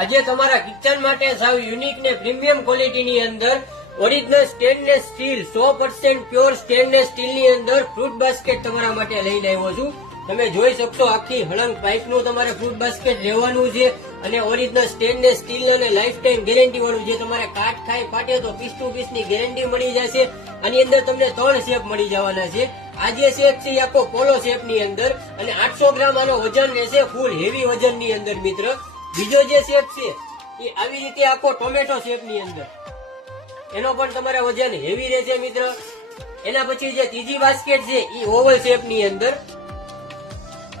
આજે તમારા કિચન માટે સાવ યુનિક ને પ્રીમિયમ ક્વોલિટીની અંદર original stainless steel 100% pure stainless steel ની અંદર ફ્રૂટ બાસ્કેટ તમારા માટે લઈને આવ્યો છું. તમે જોઈ શકશો આખી હળંગ પાઇપ નું તમારે ફ્રૂટ બાસ્કેટ લેવાનું છે અને ઓરિજિનલ સ્ટેનલેસ સ્ટીલ અને લાઈફ ટાઈમ ગેરંટી વાળું જે તમારે કાટ ખાઈ ફાટે તો પીસ ટુ પીસ ની ગેરંટી મળી જશે. આની અંદર તમને 3 શેપ મળી જવાના છે. આ જે શેપ છે એ આખો પોલો શેપ ની અંદર અને 800 ગ્રામ આનો વજન રહેશે, ફૂલ હેવી વજન ની અંદર મિત્ર. બીજો જે શેપ છે એ આવી રીતે આખો ટોમેટો શેપ ની અંદર, એનો પણ તમારા વજન હેવી રહેશે મિત્ર. એના પછી જે ત્રીજી બાસ્કેટ છે એ ઓવલ શેપ ની અંદર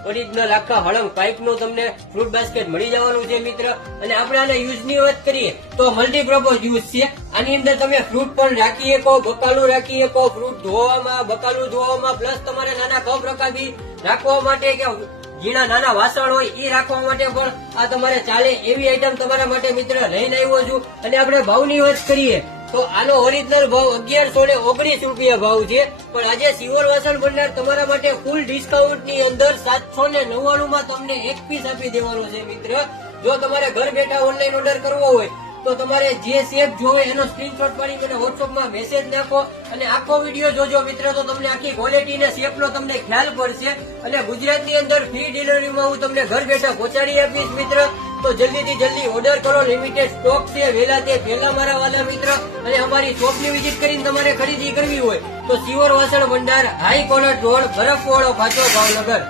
ઓરિજિનલ આખા હળંગ પાઇપ નું તમને ફ્રૂટ બાસ્કેટ મળી જવાનું છે મિત્ર. અને આપણે આના યુઝ ની વાત કરીએ તો મલ્ટીપર્પઝ યુઝ છે. આની અંદર તમે ફ્રૂટ પણ રાખી શકો, બકાલું રાખી શકો, ફ્રૂટ ધોવામાં, બકાલું ધોવામાં, પ્લસ તમારે નાના કપ રકાબી રાખવા માટે કે ઝીણા નાના વાસણ હોય એ રાખવા માટે પણ આ તમારે ચાલે એવી આઈટમ તમારા માટે મિત્ર લઈને આવ્યો છું. અને આપણે ભાવની વાત કરીએ તો આનો ઓરિજિનલ ભાવ 1119 રૂપિયા ભાવ છે, પણ આજે સિવોર વાસણ ભંડાર તમારા માટે ફૂલ ડિસ્કાઉન્ટ ની અંદર 799 માં તમને એક પીસ આપી દેવાનો છે મિત્ર. જો તમારે ઘર બેઠા ઓનલાઈન ઓર્ડર કરવો હોય તો તમારે જે શેપ જોવે એનો સ્ક્રીનશોટ પાડી મને વોટ્સઅપમાં મેસેજ નાખો અને આખો વિડીયો જોજો મિત્ર, તો તમને આખી ક્વોલિટી ને શેપનો તમને ખ્યાલ પડશે. અને ગુજરાતની અંદર ફ્રી ડિલિવરીમાં હું તમને ઘર બેઠા પહોંચાડી આપીશ મિત્ર. તો જલ્દીથી જલ્દી ઓર્ડર કરો, લિમિટેડ સ્ટોક છે, વહેલા તે પહેલા મારા વાલા મિત્ર. અને અમારી શોપની વિઝિટ કરીને તમારે ખરીદી કરવી હોય તો સિવોર વાસણ ભંડાર, હાઈ કોલર રોડ, બરફવાળો, પાછો, ભાવનગર.